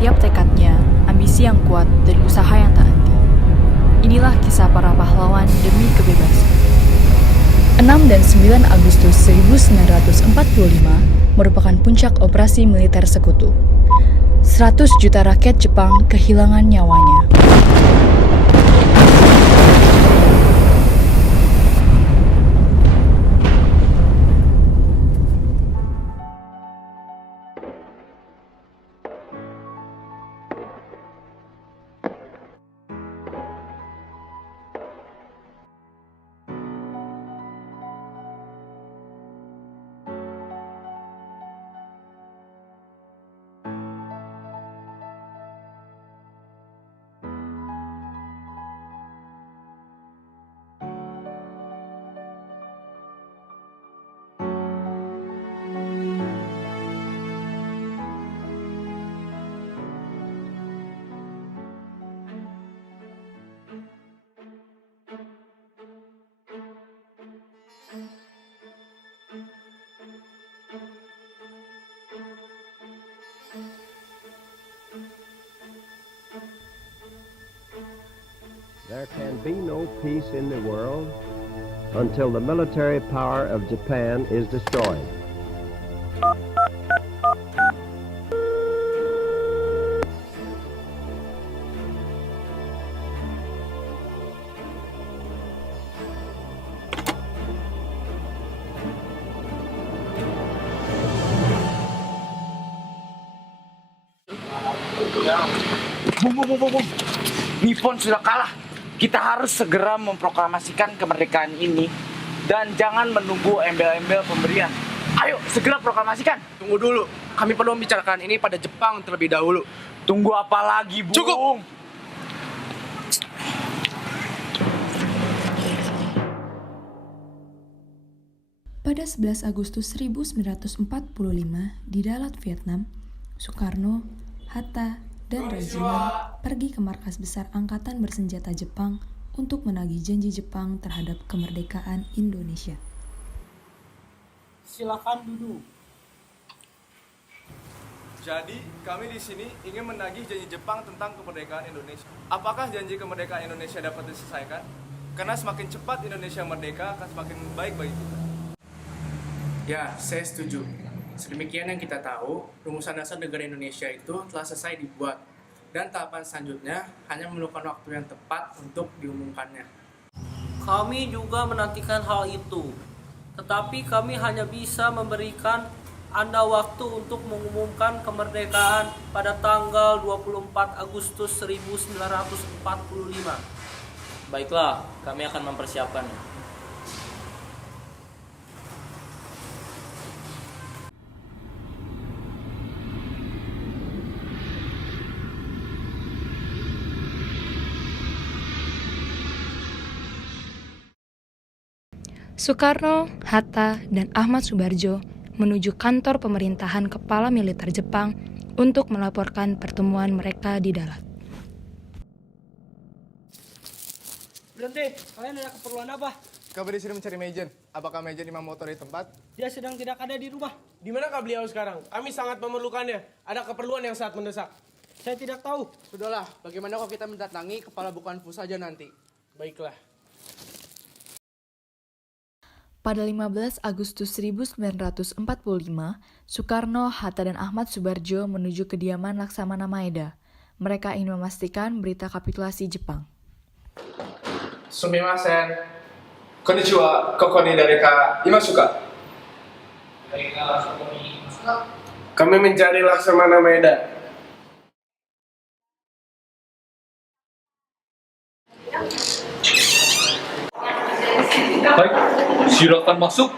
setiap tekadnya, ambisi yang kuat, dan usaha yang tak henti. Inilah kisah para pahlawan demi kebebasan. 6 dan 9 Agustus 1945 merupakan puncak operasi militer sekutu. 100 juta rakyat Jepang kehilangan nyawanya. There can be no peace in the world until the military power of Japan is destroyed. Bung. Nippon sudah kalah. Kita harus segera memproklamasikan kemerdekaan ini dan jangan menunggu embel-embel pemberian. Ayo, segera proklamasikan. Tunggu dulu, kami perlu membicarakan ini pada Jepang terlebih dahulu. Tunggu apa lagi, Bung? Cukup! Pada 11 Agustus 1945 di Dalat, Vietnam, Soekarno, Hatta, dan Rajiman pergi ke markas besar Angkatan Bersenjata Jepang untuk menagih janji Jepang terhadap kemerdekaan Indonesia. Silakan duduk. Jadi, kami di sini ingin menagih janji Jepang tentang kemerdekaan Indonesia. Apakah janji kemerdekaan Indonesia dapat diselesaikan? Karena semakin cepat Indonesia merdeka akan semakin baik bagi kita. Ya, saya setuju. Sedemikian yang kita tahu, rumusan dasar negara Indonesia itu telah selesai dibuat, dan tahapan selanjutnya hanya memerlukan waktu yang tepat untuk diumumkannya. Kami juga menantikan hal itu, tetapi kami hanya bisa memberikan Anda waktu untuk mengumumkan kemerdekaan pada tanggal 24 Agustus 1945. Baiklah, kami akan mempersiapkannya. Soekarno, Hatta, dan Ahmad Subarjo menuju kantor pemerintahan kepala militer Jepang untuk melaporkan pertemuan mereka di Dalat. Berhenti, kalian ada keperluan apa? Kami di sini mencari Meijen. Apakah Meijen imam motor di tempat? Dia sedang tidak ada di rumah. Di manakah beliau sekarang? Kami sangat memerlukannya. Ada keperluan yang sangat mendesak. Saya tidak tahu. Sudahlah, bagaimana kalau kita mendatangi kepala Bukanfu saja nanti? Baiklah. Pada 15 Agustus 1945, Soekarno, Hatta, dan Ahmad Subarjo menuju kediaman Laksamana Maeda. Mereka ingin memastikan berita kapitulasi Jepang. Sumimasen. Konnichiwa, koko ni dareka imasu ka? Kami mencari Laksamana Maeda. Baik, silakan masuk.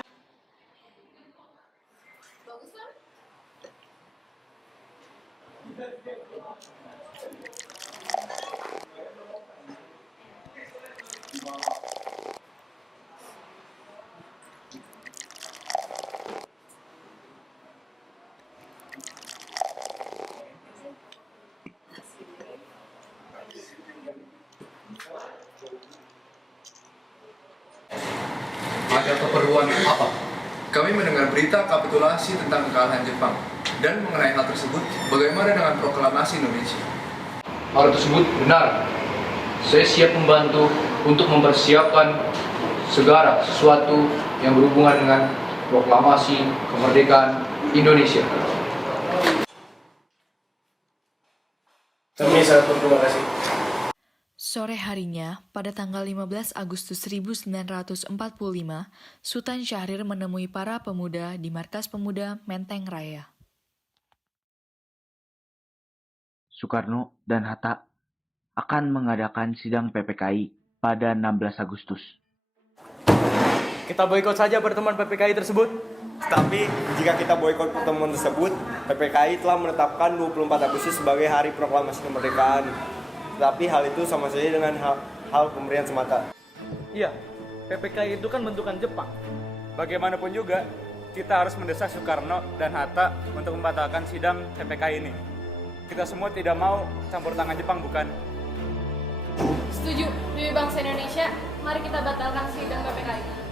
Ada keperluan apa? Kami mendengar berita kapitulasi tentang kekalahan Jepang. Dan mengenai hal tersebut, bagaimana dengan proklamasi Indonesia? Hal tersebut benar. Saya siap membantu untuk mempersiapkan segala sesuatu yang berhubungan dengan proklamasi kemerdekaan Indonesia. Kami sangat berterima kasih. Sore harinya, pada tanggal 15 Agustus 1945, Sultan Syahrir menemui para pemuda di Markas Pemuda Menteng Raya. Soekarno dan Hatta akan mengadakan sidang PPKI pada 16 Agustus. Kita boikot saja pertemuan PPKI tersebut. Tapi jika kita boikot pertemuan tersebut, PPKI telah menetapkan 24 Agustus sebagai hari proklamasi kemerdekaan. Tetapi hal itu sama saja dengan hal pemberian semata. Iya, PPKI itu kan bentukan Jepang. Bagaimanapun juga, kita harus mendesak Soekarno dan Hatta untuk membatalkan sidang PPKI ini. Kita semua tidak mau campur tangan Jepang, bukan? Setuju, demi bangsa Indonesia, mari kita batalkan sidang PPKI.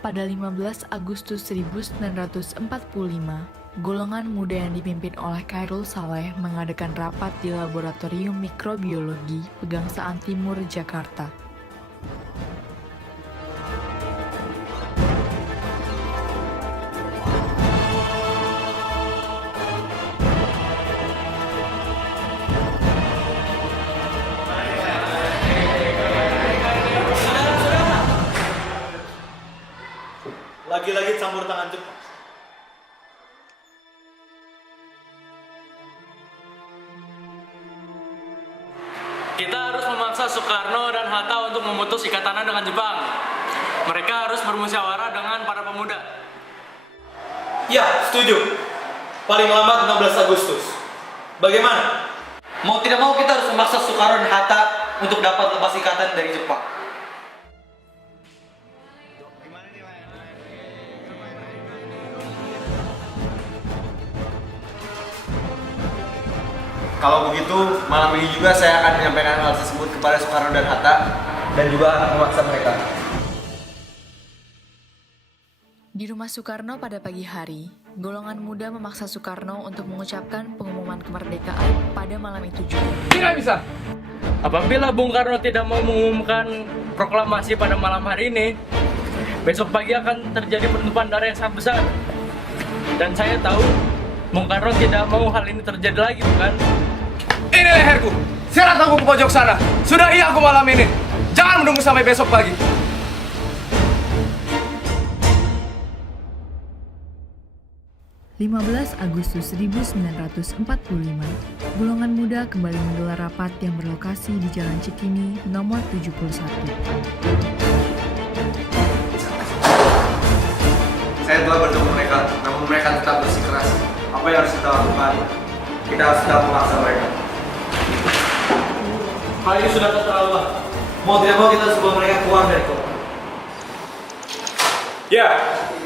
Pada 15 Agustus 1945, golongan muda yang dipimpin oleh Khairul Saleh mengadakan rapat di Laboratorium Mikrobiologi Pegangsaan Timur, Jakarta. Lagi-lagi campur tangan Jepang. Kita harus memaksa Soekarno dan Hatta untuk memutus ikatan dengan Jepang. Mereka harus bermusyawarah dengan para pemuda. Ya, setuju. Paling lambat 16 Agustus. Bagaimana? Mau tidak mau kita harus memaksa Soekarno dan Hatta untuk dapat lepas ikatan dari Jepang. Kalau begitu, malam ini juga saya akan menyampaikan hal tersebut kepada Soekarno dan Hatta dan juga memaksa mereka. Di rumah Soekarno pada pagi hari, golongan muda memaksa Soekarno untuk mengucapkan pengumuman kemerdekaan pada malam itu juga. Tidak bisa! Apabila Bung Karno tidak mau mengumumkan proklamasi pada malam hari ini, besok pagi akan terjadi penutupan darah yang sangat besar. Dan saya tahu Bung Karno tidak mau hal ini terjadi lagi, bukan? Ini leherku, seret aku ke pojok sana. Sudahi aku malam ini. Jangan menunggu sampai besok pagi. (15 Agustus 1945), golongan muda kembali menggelar rapat yang berlokasi di Jalan Cikini nomor 71. Saya telah bertemu mereka, namun mereka tetap bersikeras. Apa yang harus kita lakukan? Kita harus tetap memaksa mereka. Hal ini sudah keterlaluan. Mau tidak mau kita harus bawa mereka keluar dari kota. Ya,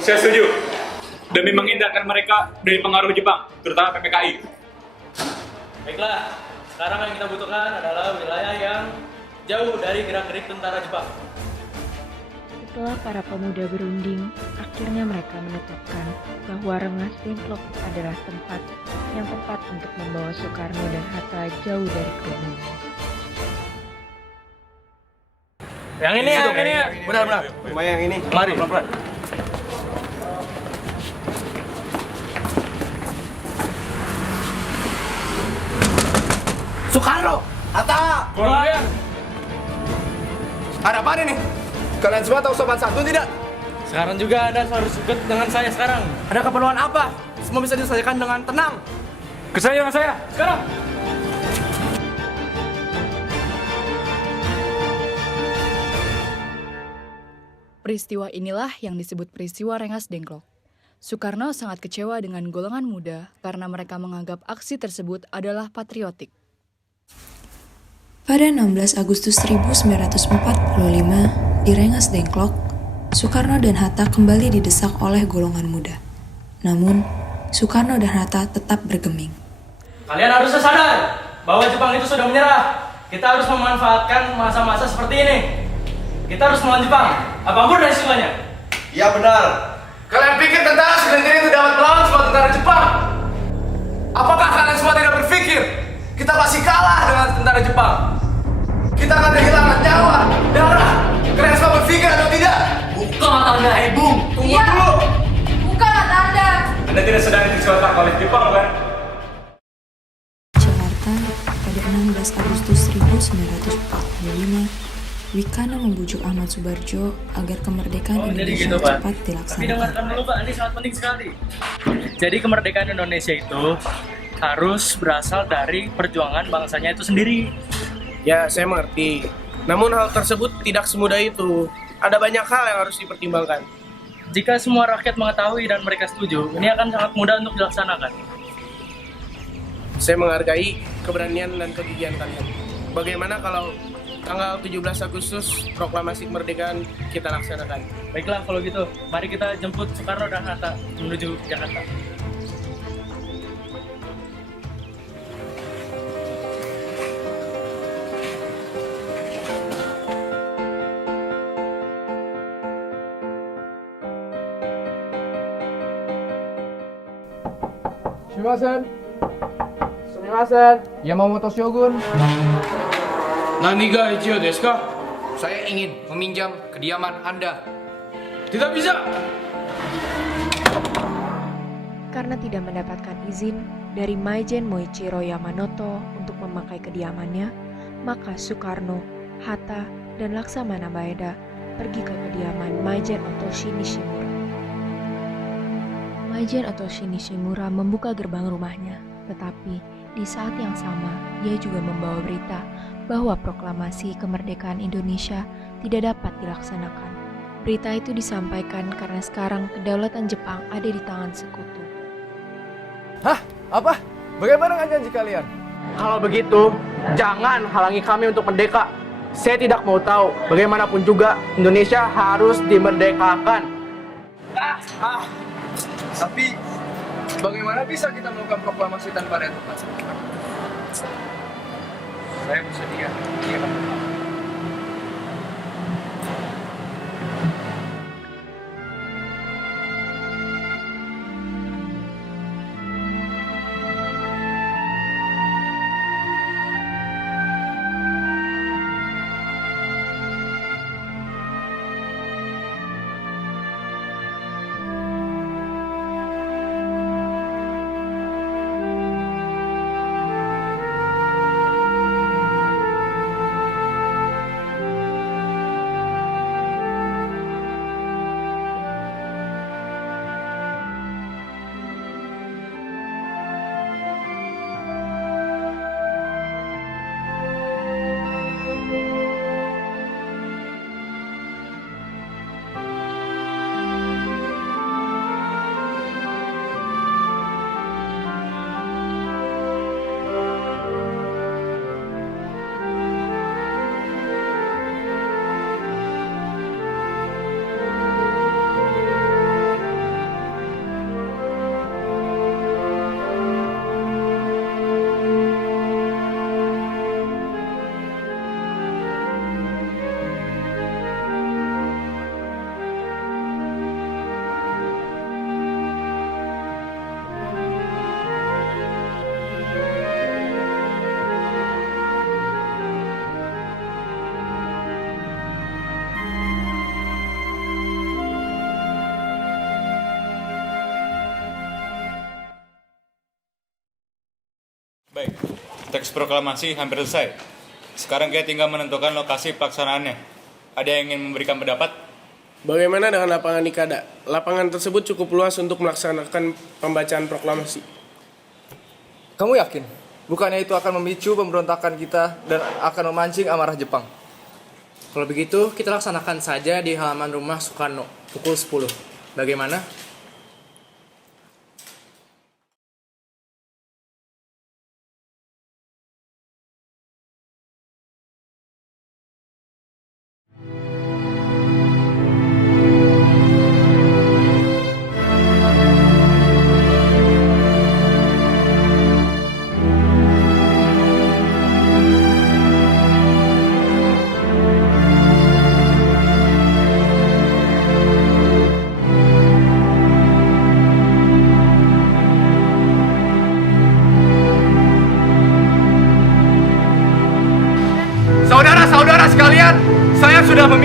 saya setuju. Demi menghindarkan mereka dari pengaruh Jepang, terutama PPKI. Baiklah, sekarang yang kita butuhkan adalah wilayah yang jauh dari gerak-gerik tentara Jepang. Setelah para pemuda berunding, akhirnya mereka menetapkan bahwa Rengas Dengklok adalah tempat yang tepat untuk membawa Soekarno dan Hatta jauh dari kerumunan. Yang ini. Benar. Lumayan yang ini. Mari. Pelan-pelan. Soekarno, Hatta, ada apa ini? Kalian semua tahu sopan santun tidak? Sekarang juga Anda harus ikut dengan saya sekarang. Ada keperluan apa? Semua bisa diselesaikan dengan tenang. Ke saya dengan saya, sekarang. Peristiwa inilah yang disebut peristiwa Rengas Dengklok. Soekarno sangat kecewa dengan golongan muda karena mereka menganggap aksi tersebut adalah patriotik. Pada 16 Agustus 1945, di Rengas Dengklok, Soekarno dan Hatta kembali didesak oleh golongan muda. Namun, Soekarno dan Hatta tetap bergeming. Kalian harus sadar bahwa Jepang itu sudah menyerah. Kita harus memanfaatkan masa-masa seperti ini Kita harus melawan Jepang, apapun resikonya. Iya benar. Kalian pikir tentara segelintir itu dapat melawan semua tentara Jepang? Apakah kalian semua tidak berpikir kita pasti kalah dengan tentara Jepang? Kita akan kehilangan nyawa, darah. Kalian semua berpikir atau tidak? Buka mata Anda, Ibu. Tunggu dulu. Buka mata Anda. Anda tidak sedang disuarakan oleh Jepang, kan? Jakarta, pada 16 Agustus 1945, Wikana membujuk Ahmad Subarjo agar kemerdekaan Indonesia gitu, Pak. cepat Tapi dilaksanakan. dengarkan dulu Pak, ini sangat penting sekali. Jadi kemerdekaan Indonesia itu harus berasal dari perjuangan bangsanya itu sendiri. Ya, saya mengerti. Namun hal tersebut tidak semudah itu. Ada banyak hal yang harus dipertimbangkan. Jika semua rakyat mengetahui dan mereka setuju, ini akan sangat mudah untuk dilaksanakan. Saya menghargai keberanian dan kegigihan kalian. Bagaimana kalau tanggal 17 Agustus proklamasi kemerdekaan kita laksanakan? Baiklah kalau gitu, mari kita jemput Soekarno dan Hatta menuju Jakarta. Sumimasen. Sumimasen. Yamamoto Shogun. Nani ga ichiyo desu ka? Saya ingin meminjam kediaman Anda. Tidak bisa. Karena tidak mendapatkan izin dari Maijen Moichiro Yamanoto untuk memakai kediamannya, maka Soekarno, Hatta, dan Laksamana Maeda pergi ke kediaman Maijen Otoshi Nishimura. Maijen Otoshi Nishimura membuka gerbang rumahnya, tetapi di saat yang sama ia juga membawa berita bahwa proklamasi kemerdekaan Indonesia tidak dapat dilaksanakan. Berita itu disampaikan karena sekarang kedaulatan Jepang ada di tangan sekutu. Hah? Apa? Bagaimana dengan janji kalian? Kalau begitu, jangan halangi kami untuk merdeka. Saya tidak mau tahu, bagaimanapun juga Indonesia harus dimerdekakan. Tapi bagaimana bisa kita melakukan proklamasi tanpa ada tempat? Saya bersedia. Iya, Pak. Baik, teks proklamasi hampir selesai. Sekarang kita tinggal menentukan lokasi pelaksanaannya. Ada yang ingin memberikan pendapat? Bagaimana dengan lapangan Ikada? Lapangan tersebut cukup luas untuk melaksanakan pembacaan proklamasi. Kamu yakin? Bukannya itu akan memicu pemberontakan kita dan akan memancing amarah Jepang? Kalau begitu, kita laksanakan saja di halaman rumah Soekarno, pukul 10. Bagaimana?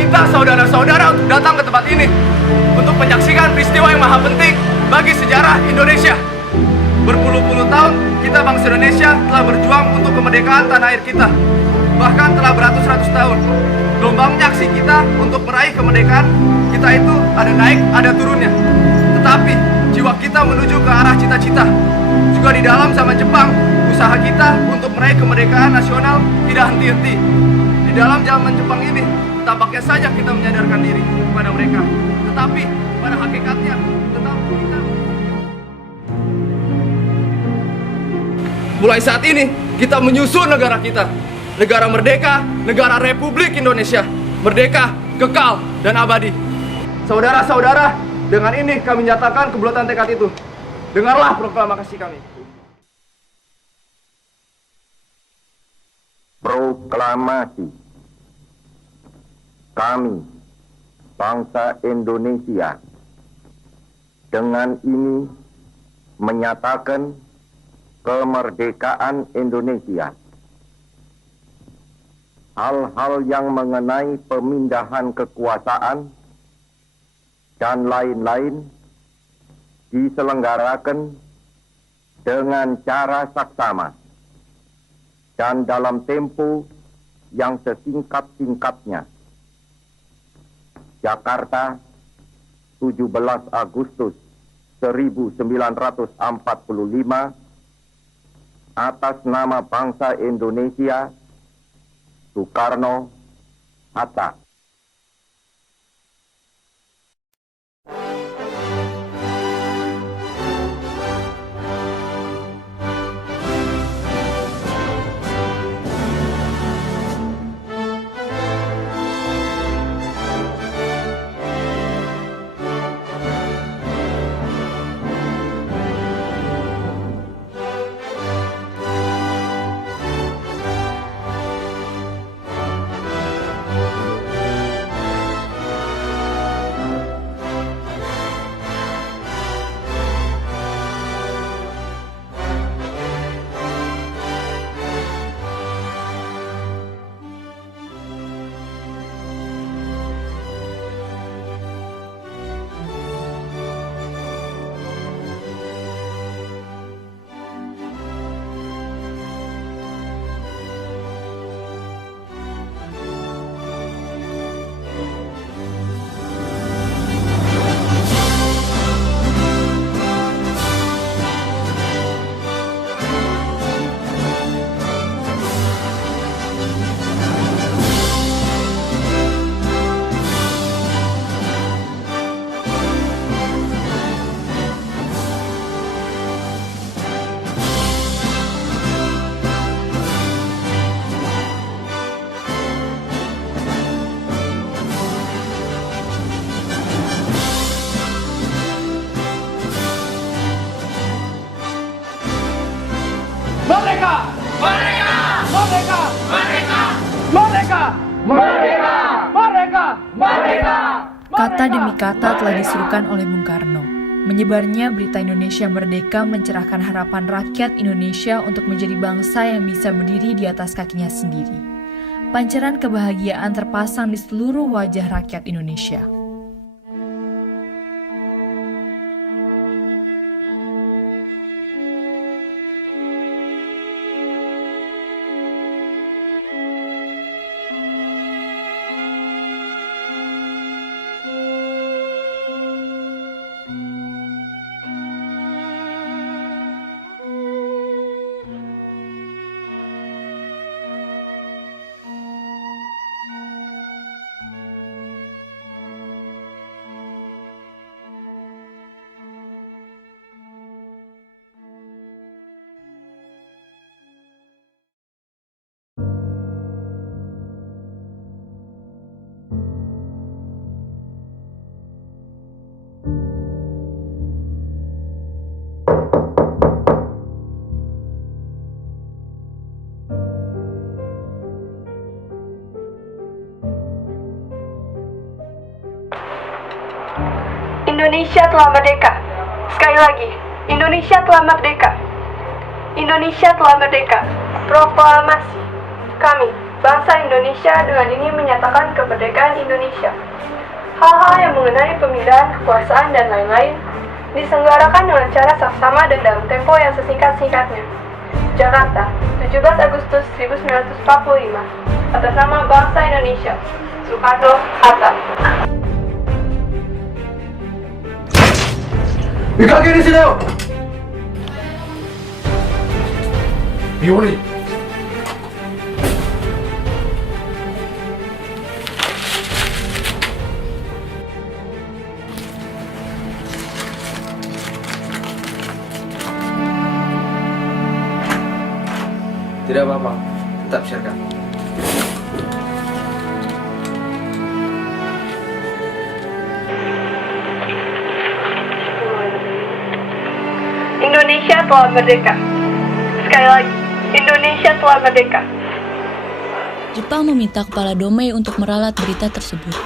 meminta saudara-saudara untuk datang ke tempat ini untuk menyaksikan peristiwa yang maha penting bagi sejarah Indonesia. Berpuluh-puluh tahun kita bangsa Indonesia telah berjuang untuk kemerdekaan tanah air kita. Bahkan telah beratus-ratus tahun. Gelombangnya aksi kita untuk meraih kemerdekaan kita itu ada naik, ada turunnya. Tetapi jiwa kita menuju ke arah cita-cita. Juga di dalam zaman Jepang, usaha kita untuk meraih kemerdekaan nasional tidak henti-henti. Di dalam zaman Jepang ini, tampaknya saja kita menyadarkan diri kepada mereka. Tetapi pada hakikatnya, tetap kita. Mulai saat ini, kita menyusun negara kita. Negara merdeka, negara Republik Indonesia. Merdeka, kekal, dan abadi. Saudara-saudara, dengan ini kami nyatakan kebulatan tekad itu. Dengarlah proklamasi kami. Proklamasi. Kami, bangsa Indonesia, dengan ini menyatakan kemerdekaan Indonesia. Hal-hal yang mengenai pemindahan kekuasaan dan lain-lain diselenggarakan dengan cara saksama dan dalam tempo yang sesingkat-singkatnya. Jakarta, 17 Agustus 1945, atas nama bangsa Indonesia, Soekarno, Hatta. Merdeka! Merdeka! Merdeka! Merdeka! Merdeka! Merdeka! Merdeka! Merdeka! Kata demi kata telah diserukan oleh Bung Karno. Menyebarnya berita Indonesia merdeka mencerahkan harapan rakyat Indonesia untuk menjadi bangsa yang bisa berdiri di atas kakinya sendiri. Pancaran kebahagiaan terpasang di seluruh wajah rakyat Indonesia. Indonesia telah merdeka. Sekali lagi, Indonesia telah merdeka. Indonesia telah merdeka. Proklamasi. Kami, Bangsa Indonesia dengan ini menyatakan kemerdekaan Indonesia. Hal-hal yang mengenai pemilihan, kekuasaan, dan lain-lain diselenggarakan dengan cara saksama dan dalam tempo yang sesingkat-singkatnya. Jakarta, 17 Agustus 1945. Atas nama bangsa Indonesia, Soekarno-Hatta. Kaki di sini, yuk! Yuri. Tidak apa-apa, tetap siarkan. Indonesia telah merdeka. Sekali lagi, Indonesia telah merdeka. Jepang meminta kepala Domei untuk meralat berita tersebut.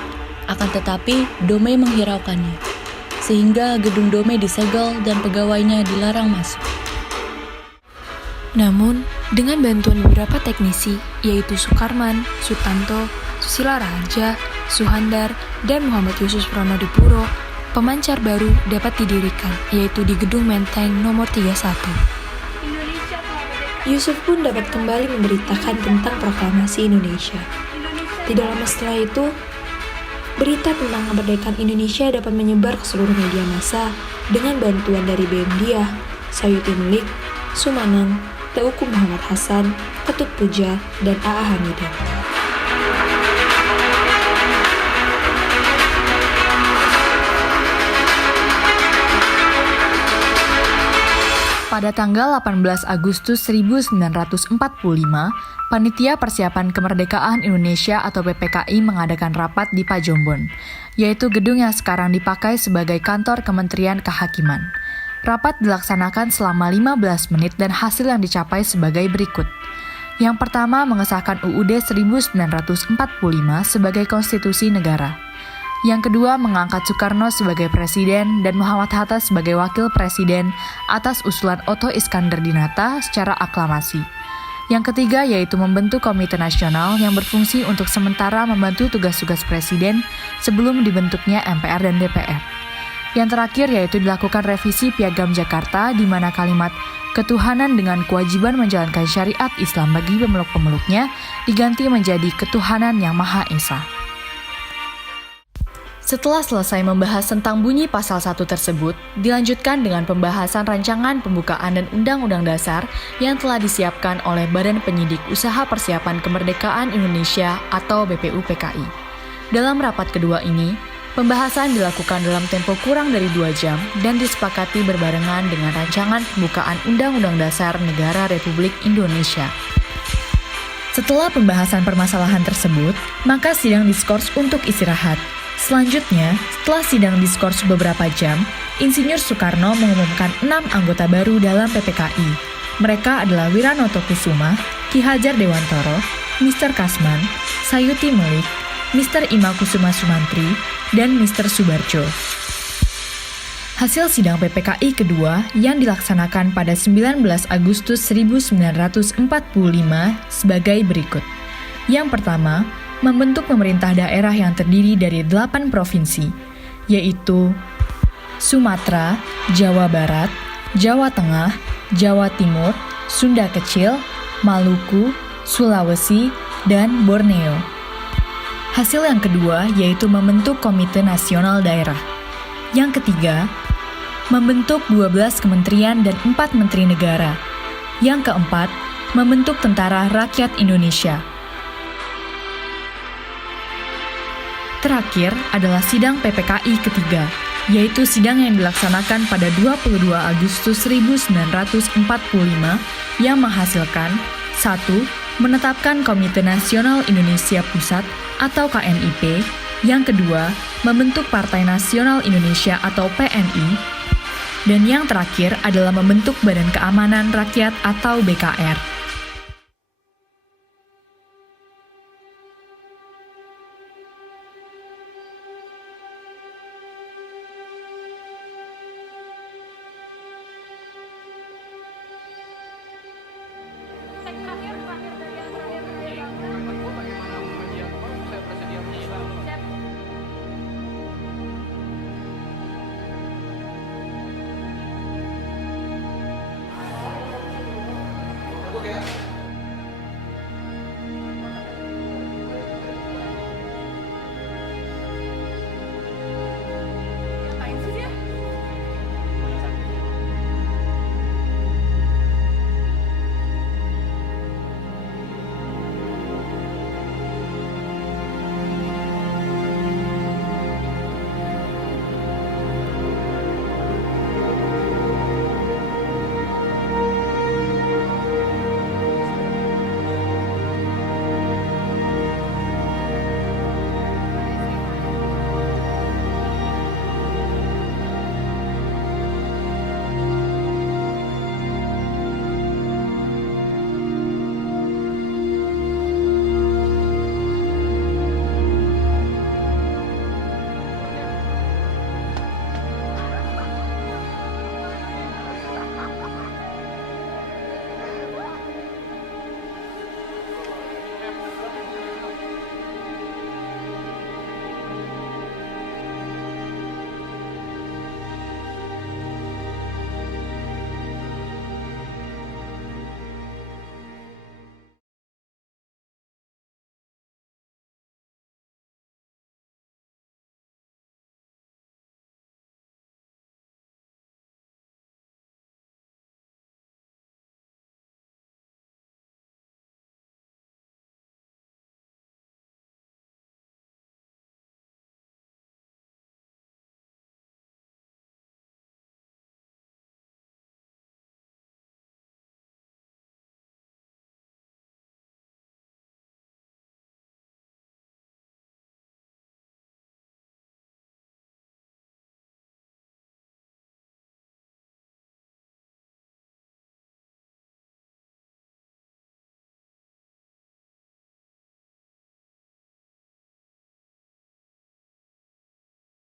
Akan tetapi, Domei menghiraukannya, sehingga gedung Domei disegel dan pegawainya dilarang masuk. Namun, dengan bantuan beberapa teknisi, yaitu Sukarman, Sutanto, Susila Raja, Suhandar, dan Muhammad Yusuf Pronodipuro, pemancar baru dapat didirikan, yaitu di Gedung Menteng nomor 31. Yusuf pun dapat kembali memberitakan tentang proklamasi Indonesia. Tidak lama setelah itu, berita tentang kemerdekaan Indonesia dapat menyebar ke seluruh media massa dengan bantuan dari BM Diah, Sayuti Melik, Sumaneng, Teuku Muhammad Hasan, Ketut Puja, dan A.A. Hamidan. Pada tanggal 18 Agustus 1945, Panitia Persiapan Kemerdekaan Indonesia atau PPKI mengadakan rapat di Pajombon, yaitu gedung yang sekarang dipakai sebagai kantor Kementerian Kehakiman. Rapat dilaksanakan selama 15 menit dan hasil yang dicapai sebagai berikut. Yang pertama, mengesahkan UUD 1945 sebagai konstitusi negara. Yang kedua, mengangkat Soekarno sebagai presiden dan Muhammad Hatta sebagai wakil presiden atas usulan Otto Iskandar Dinata secara aklamasi. Yang ketiga, yaitu membentuk Komite Nasional yang berfungsi untuk sementara membantu tugas-tugas presiden sebelum dibentuknya MPR dan DPR. Yang terakhir yaitu dilakukan revisi Piagam Jakarta di mana kalimat ketuhanan dengan kewajiban menjalankan syariat Islam bagi pemeluk-pemeluknya diganti menjadi ketuhanan yang Maha Esa. Setelah selesai membahas tentang bunyi pasal 1 tersebut, dilanjutkan dengan pembahasan rancangan pembukaan dan Undang-Undang Dasar yang telah disiapkan oleh Badan Penyidik Usaha Persiapan Kemerdekaan Indonesia atau BPUPKI. Dalam rapat kedua ini, pembahasan dilakukan dalam tempo kurang dari 2 jam dan disepakati berbarengan dengan rancangan pembukaan Undang-Undang Dasar Negara Republik Indonesia. Setelah pembahasan permasalahan tersebut, maka sidang diskors untuk istirahat. Selanjutnya, setelah sidang diskors beberapa jam, Insinyur Soekarno mengumumkan 6 anggota baru dalam PPKI. Mereka adalah Wiranoto Kusuma, Ki Hajar Dewantoro, Mr. Kasman, Sayuti Melik, Mr. Ima Kusuma Sumantri, dan Mr. Subarjo. Hasil sidang PPKI kedua yang dilaksanakan pada 19 Agustus 1945 sebagai berikut. Yang pertama, membentuk pemerintah daerah yang terdiri dari 8 provinsi, yaitu Sumatera, Jawa Barat, Jawa Tengah, Jawa Timur, Sunda Kecil, Maluku, Sulawesi, dan Borneo. Hasil yang kedua yaitu membentuk Komite Nasional Daerah. Yang ketiga, membentuk 12 kementerian dan 4 menteri negara. Yang keempat, membentuk Tentara Rakyat Indonesia. Terakhir adalah sidang PPKI ketiga, yaitu sidang yang dilaksanakan pada 22 Agustus 1945 yang menghasilkan 1. Menetapkan Komite Nasional Indonesia Pusat atau KNIP. Yang kedua, membentuk Partai Nasional Indonesia atau PNI. Dan yang terakhir adalah membentuk Badan Keamanan Rakyat atau BKR. ya.